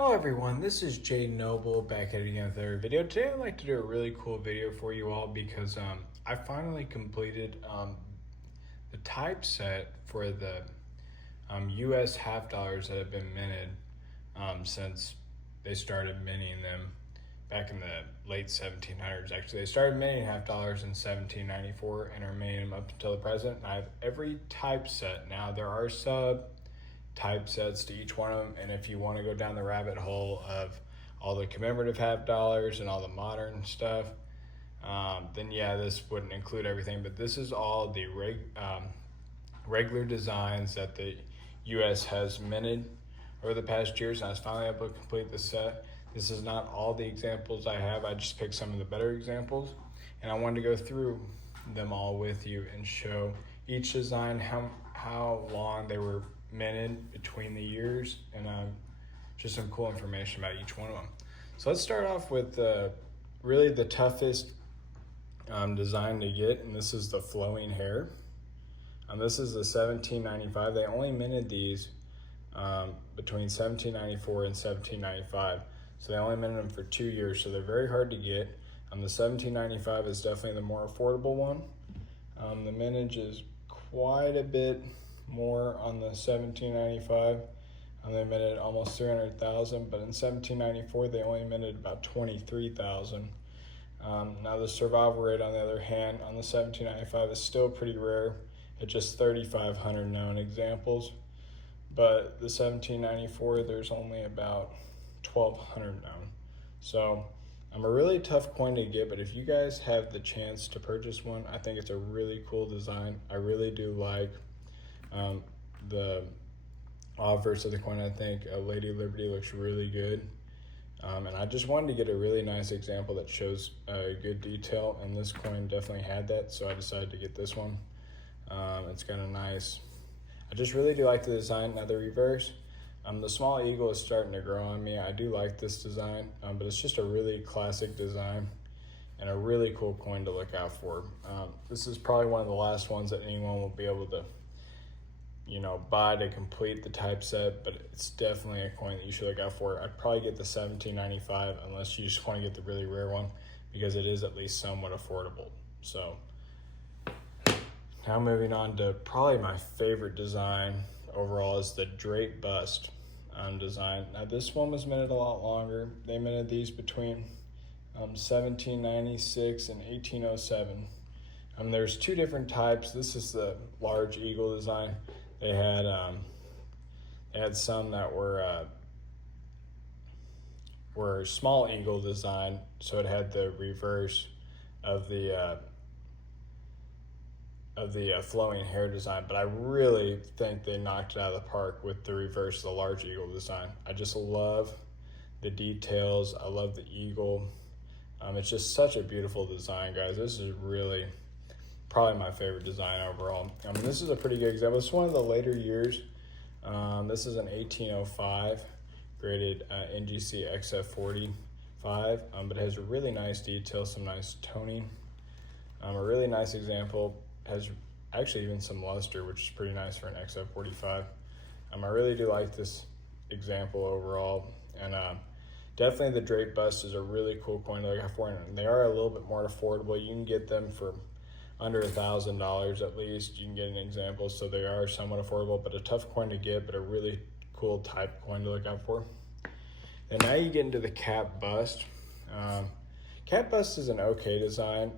Hello everyone, this is Jay Noble back at it again with another video. Today I'd like to do a really cool video for you all because I finally completed the typeset for the US half dollars that have been minted since they started minting them back in the late 1700s. Actually, they started minting half dollars in 1794 and are minting them up until the present. And I have every typeset now. There are typesets to each one of them, and if you want to go down the rabbit hole of all the commemorative half dollars and all the modern stuff, then yeah, this wouldn't include everything, but this is all the regular designs that the US has minted over the past years, and I was finally able to complete the set. This is not all the examples I have. I just picked some of the better examples, and I wanted to go through them all with you and show each design, how long they were minted between the years, and just some cool information about each one of them. So let's start off with really the toughest design to get, and this is the flowing hair. This is the 1795. They only minted these between 1794 and 1795. So they only minted them for 2 years, so they're very hard to get. The 1795 is definitely the more affordable one. The mintage is quite a bit more on the 1795. They minted almost 300,000, but in 1794 they only minted about 23,000. Now the survival rate, on the other hand, on the 1795 is still pretty rare at just 3,500 known examples, but the 1794 there's only about 1,200 known. So a really tough coin to get, but if you guys have the chance to purchase one, I think it's a really cool design. I really do like the obverse of the coin. I think Lady Liberty looks really good, and I just wanted to get a really nice example that shows good detail, and this coin definitely had that, so I decided to get this one. It's got a nice, I just really do like the design. Now the reverse, the small eagle is starting to grow on me. I do like this design, but it's just a really classic design and a really cool coin to look out for. This is probably one of the last ones that anyone will be able to buy to complete the typeset, but it's definitely a coin that you should look out for. I'd probably get the 1795 unless you just want to get the really rare one, because it is at least somewhat affordable. So now moving on to probably my favorite design overall is the Drape Bust design. Now this one was minted a lot longer. They minted these between 1796 and 1807. There's two different types. This is the large eagle design. They had some that were small eagle design, so it had the reverse of the flowing hair design, but I really think they knocked it out of the park with the reverse of the large eagle design. I just love the details. I love the eagle. It's just such a beautiful design, guys. This is really probably my favorite design overall. This is a pretty good example. This is one of the later years. This is an 1805 graded NGC XF45, but it has a really nice detail, some nice toning. A really nice example, has actually even some luster, which is pretty nice for an XF45. I really do like this example overall, and definitely the Drape Bust is a really cool coin to look out for, and they are a little bit more affordable. You can get them for under $1,000 at least. You can get an example, so they are somewhat affordable, but a tough coin to get, but a really cool type coin to look out for. And now you get into the Cap Bust. Cap Bust is an okay design.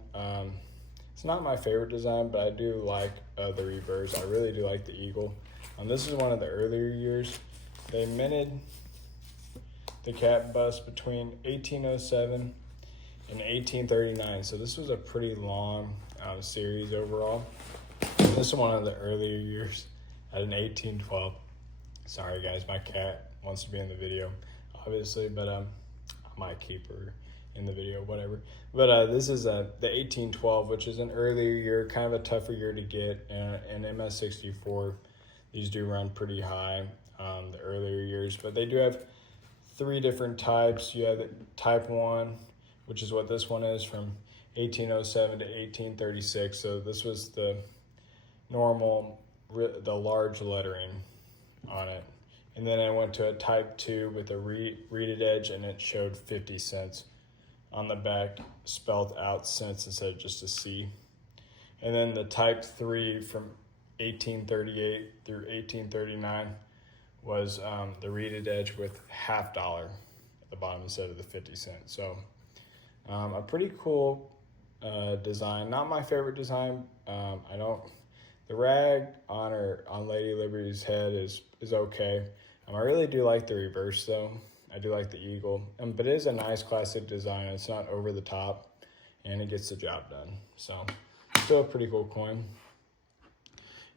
It's not my favorite design, but I do like the reverse. I really do like the eagle. This is one of the earlier years. They minted the Cap Bust between 1807 and 1839, so this was a pretty long series overall. This is one of the earlier years at an 1812. Sorry guys, my cat wants to be in the video, obviously, but I might keep her in the video, whatever. But this is the 1812, which is an earlier year, kind of a tougher year to get, and MS64. These do run pretty high, the earlier years, but they do have three different types. You have the type 1, which is what this one is, from 1807 to 1836. So this was the normal, the large lettering on it. And then I went to a type 2 with a reeded edge, and it showed 50 cents on the back, spelled out cents instead of just a C. And then the type 3 from 1838 through 1839 was the reeded edge with $50 at the bottom instead of the 50 cents. So a pretty cool design. Not my favorite design. The rag on Lady Liberty's head is okay. I really do like the reverse though. I do like the eagle, but it is a nice classic design. It's not over the top, and it gets the job done. So still a pretty cool coin.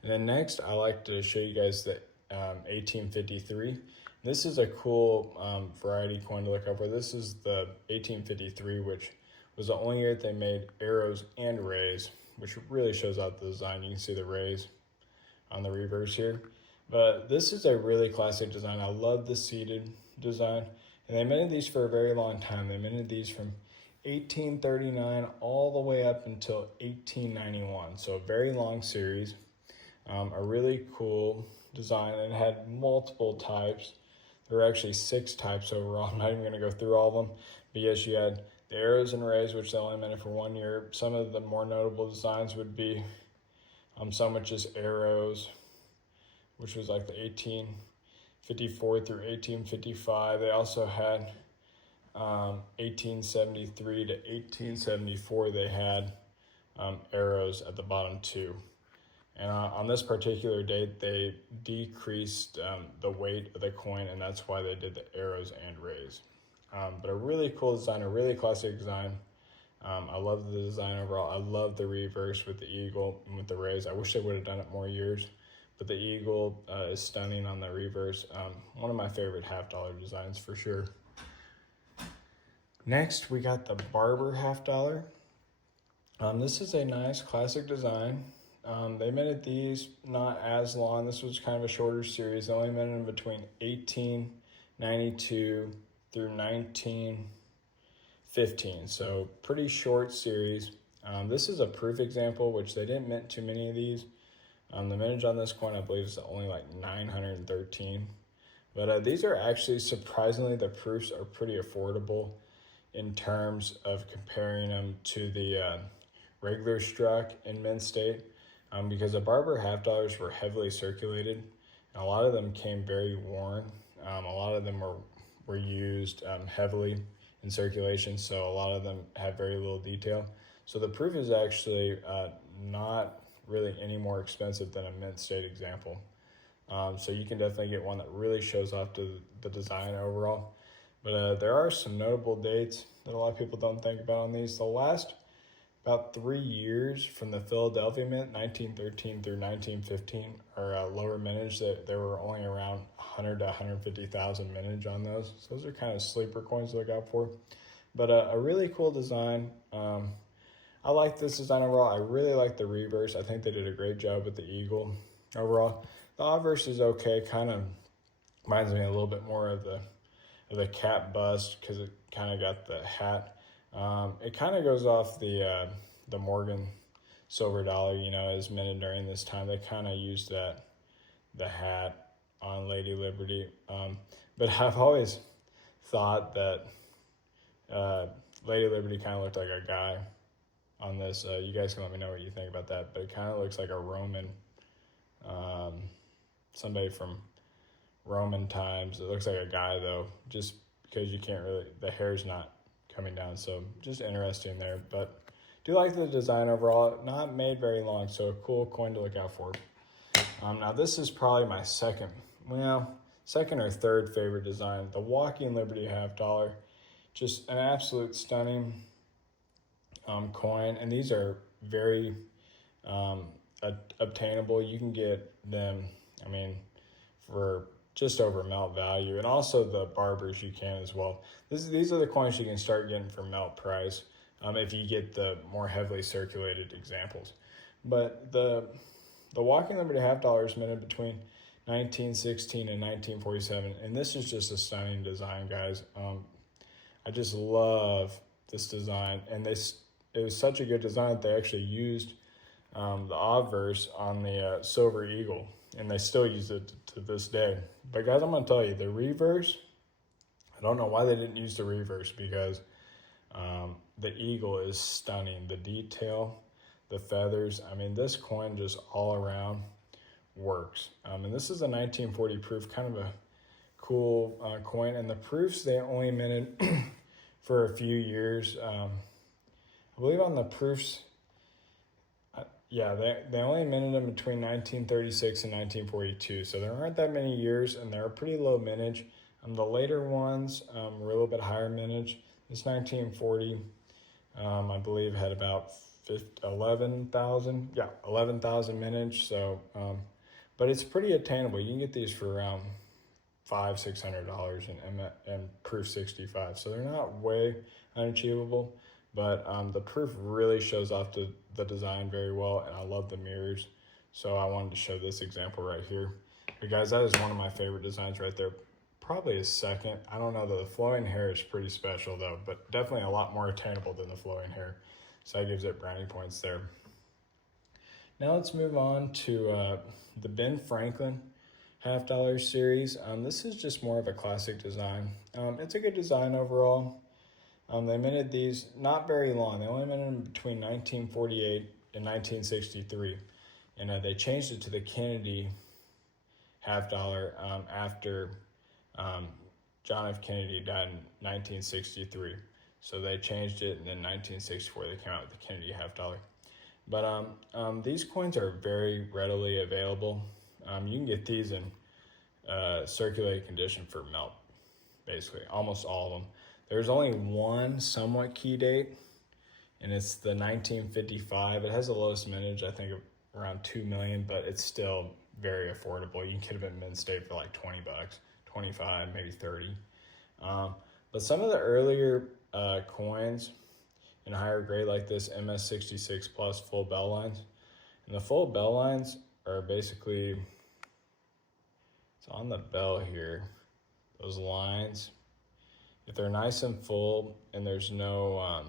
And then next, I like to show you guys the 1853. This is a cool variety coin to look up for. This is the 1853, which was the only year that they made arrows and rays, which really shows out the design. You can see the rays on the reverse here. But this is a really classic design. I love the seated design. And they minted these for a very long time. They minted these from 1839 all the way up until 1891. So a very long series. A really cool design, and it had multiple types. There were actually 6 types overall. I'm not even going to go through all of them. But yes, you had the arrows and rays, which they only minted for 1 year. Some of the more notable designs would be some with just arrows, which was like the 1854 through 1855. They also had 1873 to 1874. They had arrows at the bottom too. And on this particular date, they decreased the weight of the coin, and that's why they did the arrows and rays. But a really cool design, a really classic design. I love the design overall. I love the reverse with the eagle and with the rays. I wish they would have done it more years, but the eagle is stunning on the reverse. One of my favorite $50 designs for sure. Next, we got the Barber $50. This is a nice classic design. They minted these not as long. This was kind of a shorter series. They only minted them between 1892 through 1915. So pretty short series. This is a proof example, which they didn't mint too many of these. The mintage on this coin, I believe, is only like 913. But these are actually, surprisingly, the proofs are pretty affordable in terms of comparing them to the regular struck in mint state. Because the Barber $50 were heavily circulated, and a lot of them came very worn. A lot of them were used heavily in circulation, so a lot of them have very little detail. So the proof is actually not really any more expensive than a mint state example. So you can definitely get one that really shows off to the design overall. But there are some notable dates that a lot of people don't think about on these. The last about 3 years from the Philadelphia mint, 1913 through 1915, are lower mintage. There were only around 100 to 150,000 mintage on those. So those are kind of sleeper coins to look out for. But a really cool design. I like this design overall. I really like the reverse. I think they did a great job with the eagle overall. The obverse is okay. Kind of reminds me a little bit more of the cap bust because it kind of got the hat. It kind of goes off the Morgan silver dollar, is minted during this time. They kind of used the hat on Lady Liberty. But I've always thought that Lady Liberty kind of looked like a guy on this. You guys can let me know what you think about that, but it kind of looks like a Roman, somebody from Roman times. It looks like a guy though, just because you can't really, the hair's not coming down, so just interesting there. But do like the design overall. Not made very long, so a cool coin to look out for. Now this is probably my second or third favorite design, the Walking Liberty $50. Just an absolute stunning coin, and these are very obtainable. You can get them, for just over melt value, and also the Barbers you can as well. These are the coins you can start getting for melt price if you get the more heavily circulated examples. But the Walking Liberty $50 is minted between 1916 and 1947, and this is just a stunning design, guys. I just love this design, and it was such a good design that they actually used the obverse on the Silver Eagle. and they still use it to this day. But guys, I'm gonna tell you, the reverse, I don't know why they didn't use the reverse, because the eagle is stunning. The detail, the feathers, I mean, this coin just all around works. And this is a 1940 proof, kind of a cool coin. And the proofs, they only minted for a few years. I believe on the proofs, yeah, they only minted them between 1936 and 1942. So there aren't that many years, and they're a pretty low mintage. The later ones were a little bit higher mintage. This 1940, I believe, had about 11,000. Yeah, 11,000 mintage. So, but it's pretty attainable. You can get these for around $500-$600 and proof 65. So they're not way unachievable, but the proof really shows off the design very well, and I love the mirrors. So I wanted to show this example right here. But guys, that is one of my favorite designs right there. Probably a second. I don't know, the flowing hair is pretty special though, but definitely a lot more attainable than the flowing hair. So that gives it brownie points there. Now let's move on to the Ben Franklin $50 series. This is just more of a classic design. It's a good design overall. They minted these not very long. They only minted them between 1948 and 1963. And they changed it to the Kennedy $50 after John F. Kennedy died in 1963. So they changed it, and then 1964 they came out with the Kennedy $50. But these coins are very readily available. You can get these in circulating condition for melt, basically, almost all of them. There's only one somewhat key date, and it's the 1955. It has the lowest mintage, I think, of around 2 million, but it's still very affordable. You can get them in mint state for like 20 bucks, 25, maybe 30. But some of the earlier coins in higher grade, like this MS66 Plus full bell lines, and the full bell lines are basically, it's on the bell here, those lines. If they're nice and full and there's no,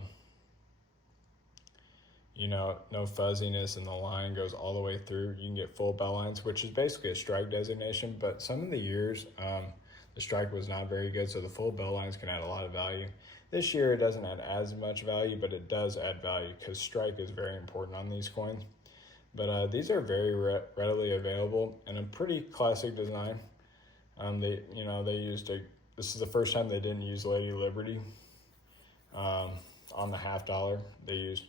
no fuzziness and the line goes all the way through, you can get full bell lines, which is basically a strike designation. But some of the years, the strike was not very good, so the full bell lines can add a lot of value. This year, it doesn't add as much value, but it does add value because strike is very important on these coins. But these are very readily available and a pretty classic design. They used this is the first time they didn't use Lady Liberty on the $50. They used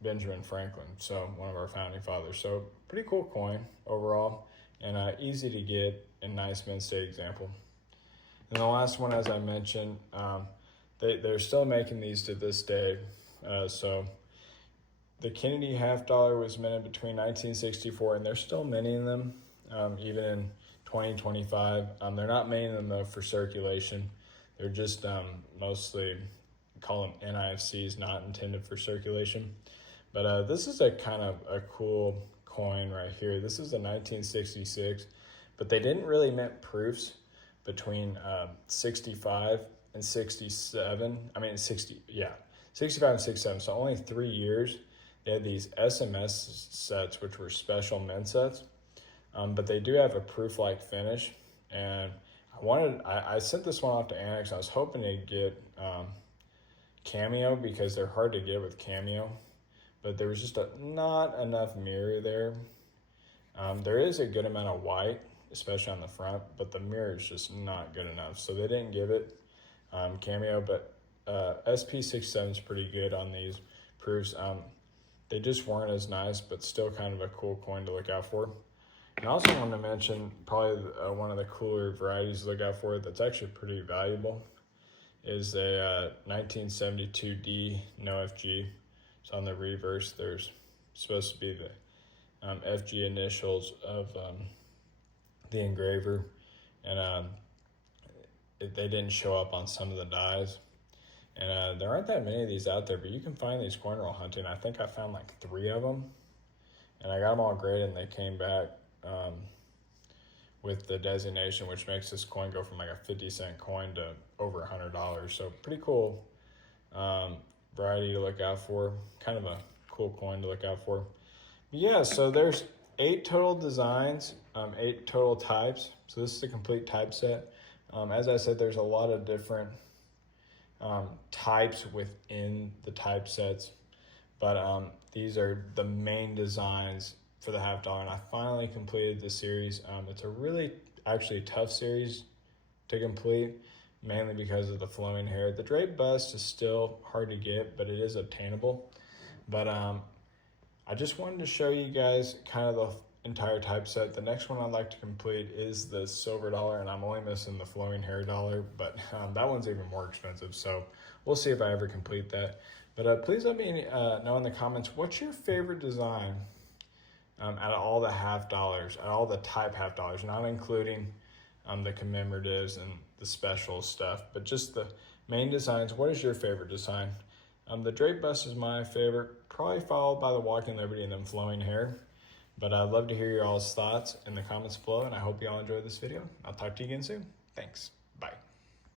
Benjamin Franklin, so one of our founding fathers. So pretty cool coin overall, and easy to get and nice mint state example. And the last one, as I mentioned, they're still making these to this day. So the Kennedy $50 was minted between 1964, and they're still minting them even in 2025. They're not minting them though for circulation. They're just mostly, call them NIFCs, not intended for circulation. But this is a kind of a cool coin right here. This is a 1966, but they didn't really mint proofs between 65 and 67. I mean, 65 and 67. So only 3 years. They had these SMS sets, which were special mint sets. But they do have a proof-like finish, and I sent this one off to Annex. I was hoping to get Cameo because they're hard to get with Cameo, but there was just not enough mirror there. There is a good amount of white, especially on the front, but the mirror is just not good enough, so they didn't give it Cameo. But SP67 is pretty good on these proofs. They just weren't as nice, but still kind of a cool coin to look out for. And I also want to mention probably one of the cooler varieties to look out for that's actually pretty valuable is a 1972D NOFG. So on the reverse, there's supposed to be the FG initials of the engraver, and they didn't show up on some of the dies. And there aren't that many of these out there, but you can find these coin roll hunting. I think I found like 3 of them, and I got them all graded, and they came back with the designation, which makes this coin go from like a 50-cent coin to over $100. So pretty cool variety to look out for. Kind of a cool coin to look out for. Yeah, so there's 8 total designs, 8 total types. So this is the complete type set. As I said, there's a lot of different types within the typesets, but these are the main designs for the $50, and I finally completed the series. It's a really actually tough series to complete, mainly because of the flowing hair. The Drape Bust is still hard to get, but it is obtainable. But I just wanted to show you guys kind of the entire typeset. The next one I'd like to complete is the silver dollar, and I'm only missing the flowing hair dollar, but that one's even more expensive, so we'll see if I ever complete that. But please let me know in the comments, what's your favorite design out of all the $50, out of all the type $50, not including the commemoratives and the special stuff, but just the main designs. What is your favorite design? The Drape Bust is my favorite, probably followed by the Walking Liberty and then flowing hair. But I'd love to hear your all's thoughts in the comments below, and I hope you all enjoyed this video. I'll talk to you again soon. Thanks.